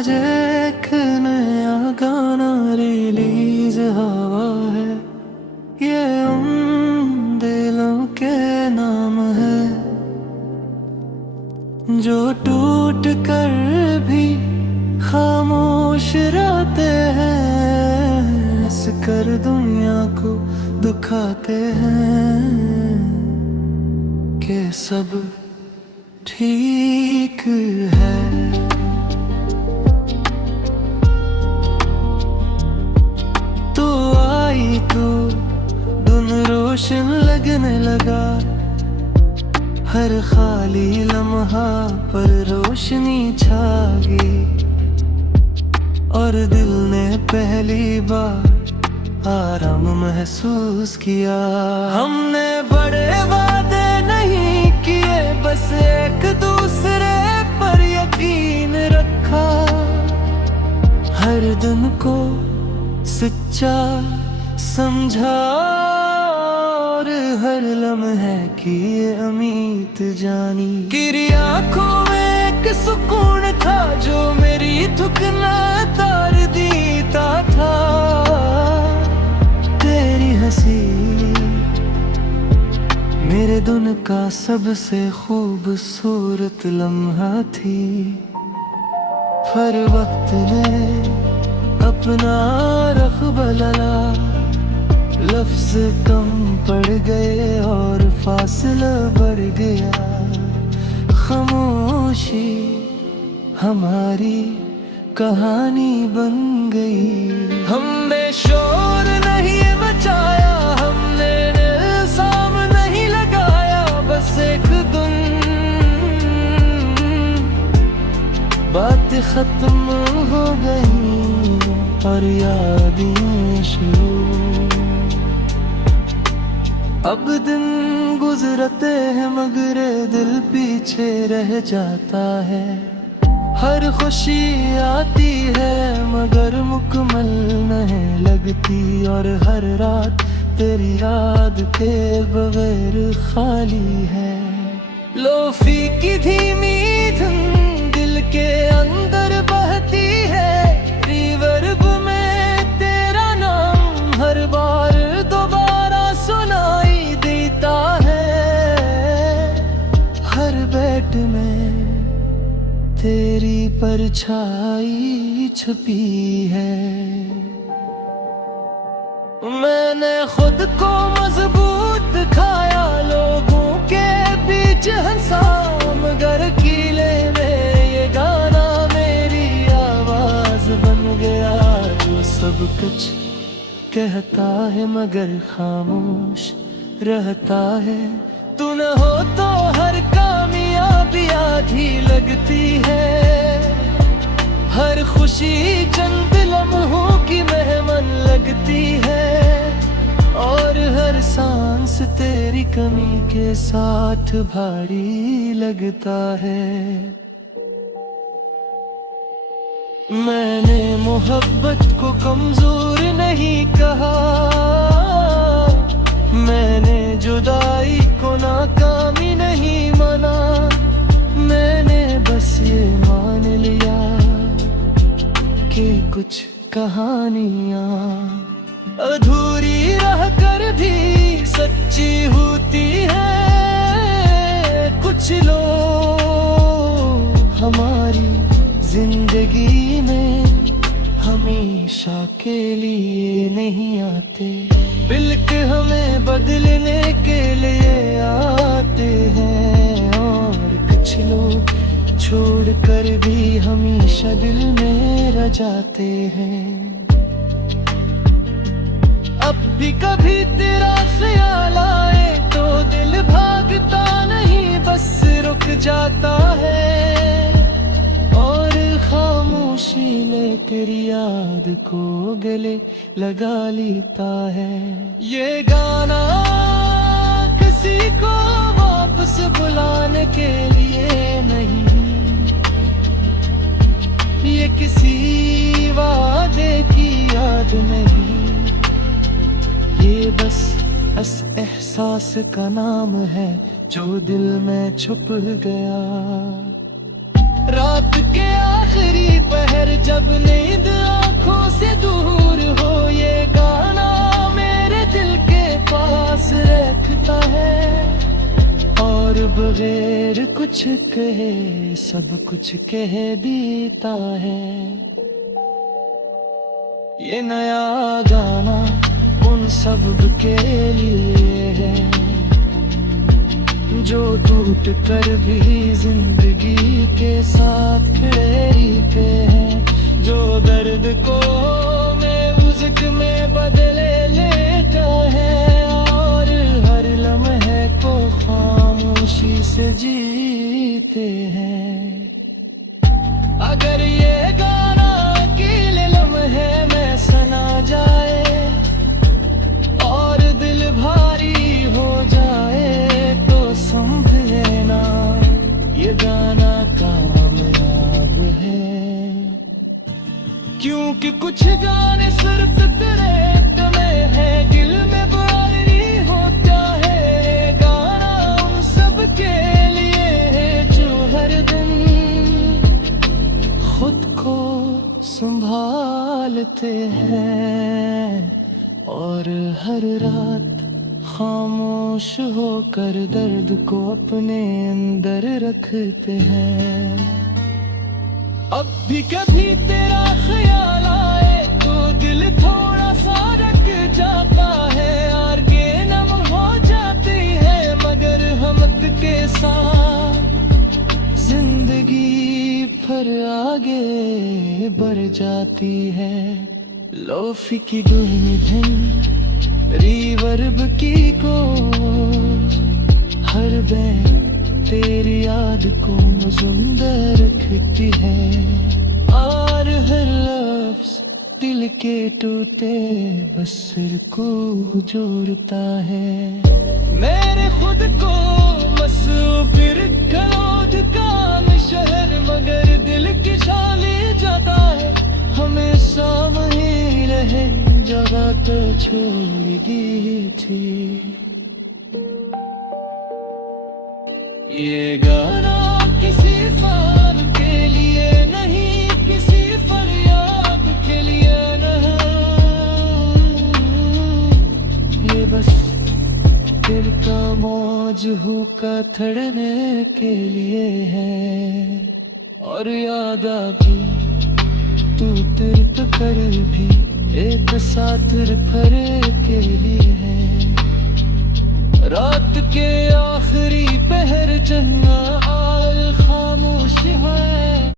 आज एक नया गाना रिलीज हवा है, ये उन दिलों के नाम है जो टूट कर भी खामोश रहते हैं, हंस कर दुनिया को दुखाते हैं कि सब ठीक है। तो आई तो धुन रोशन लगने लगा, हर खाली लम्हा पर रोशनी छा गई और दिल ने पहली बार आराम महसूस किया। हमने बड़े वादे नहीं किए, बस एक दूसरे पर यकीन रखा, हर दिन को सच्चा समझा और हर लम्हे की ये उम्मीद जानी। गिरी आंखों में एक सुकून था जो मेरी थुकना तार देता था, तेरी हंसी मेरे दिन का सबसे खूबसूरत लम्हा थी। हर वक्त ने अपना रख्बा लला, लफ्ज कम पड़ गए और फासला बढ़ गया। खामोशी हमारी कहानी बन गई। हमने शोर नहीं मचाया, हमने इल्जाम नहीं लगाया, बस एक दिन बात खत्म हो गई और यादें शुरू। अब दिन गुजरते हैं मगर दिल पीछे रह जाता है, हर खुशी आती है मगर मुकम्मल नहीं लगती, और हर रात तेरी याद के बगैर खाली है। लोफी की धीमी धुन दिल के अंदर बहती है, रिवर्ब में तेरा नाम हर बार दोबारा सुनाई देता है, हर बैठ में तेरी परछाई छुपी है। मैंने खुद को मजबूत दिखाया, लोगों के बीच हंसा, मगर कीले में ये गाना मेरी आवाज बन गया, जो सब कुछ कहता है मगर खामोश रहता है। तू न हो तो हर कामयाबी आधी लगती है, हर खुशी चंद लम्हों की मेहमान लगती है, और हर सांस तेरी कमी के साथ भारी लगता है। मैंने मोहब्बत को कमजोर नहीं कहा, मैंने जुदाई को नाकामी नहीं माना, मैंने बस ये मान लिया कि कुछ कहानियां अधूरी रह कर भी सच्ची होती है। कुछ लोग हमारी जिंदगी में हमेशा के लिए नहीं आते, बिल्कुल हमें बदलने के लिए आते हैं, और कुछ लोग छोड़कर भी हमेशा दिल में रह जाते हैं। अब भी कभी तेरा ख्याल आए तो दिल भागता नहीं, बस रुक जाता है, और खामोशी में तेरी याद को गले लगा लेता है। ये गाना किसी को वापस बुलाने के लिए नहीं, ये किसी वादे की याद नहीं, ये बस एहसास का नाम है जो दिल में छुप गया। रात के आखिरी पहर जब नींद आंखों से दूर हो, ये गाना मेरे दिल के पास रखता है, और बगैर कुछ कहे सब कुछ कह देता है। ये नया गाना उन सब के लिए है जो टूट कर भी जिंदगी के साथ खड़े पे हैं, जो दर्द को म्यूजिक में बदले लेता है, और हर लम्हे को खामोशी से जीते हैं। अगर ये गाना अकेले लम्हे में सना जाए और दिल भारी हो जाए, तो समझ लेना ये गाना कामयाब है। क्योंकि कुछ गाने सिर्फ तेरे में है, दिल में बारी होता है। गाना उन सब के लिए है जो हर दिन खुद को संभालते हैं, और हर रात खामोश होकर दर्द को अपने अंदर रखते हैं। अब भी कभी तेरा ख्याल आए तो दिल थोड़ा सा रख जाता है, आगे नम हो जाती है, मगर हिम्मत के साथ जिंदगी फिर आगे बढ़ जाती है। लोफी की धुन रिवर्ब की को हर बैन तेरी याद को जिंदा रखती है, और हर लफ्ज दिल के टूटे बस सिर को जोड़ता है। मेरे खुद को मसूफिर खलोद का शहर, मगर दिल की शाली जाता है, हमेशा वहीं रहे जगह तो छोड़ दी थी। ये गाना किसी ख्वाब के लिए नहीं, किसी फरियाद के लिए नहीं, ये बस दिल का मौज हुक्का थड़ने के लिए है। और याद आती तू तिरप कर भी एक साथ फर के लिए है। रात के आखिरी पहर चन्ना आल खामोश है,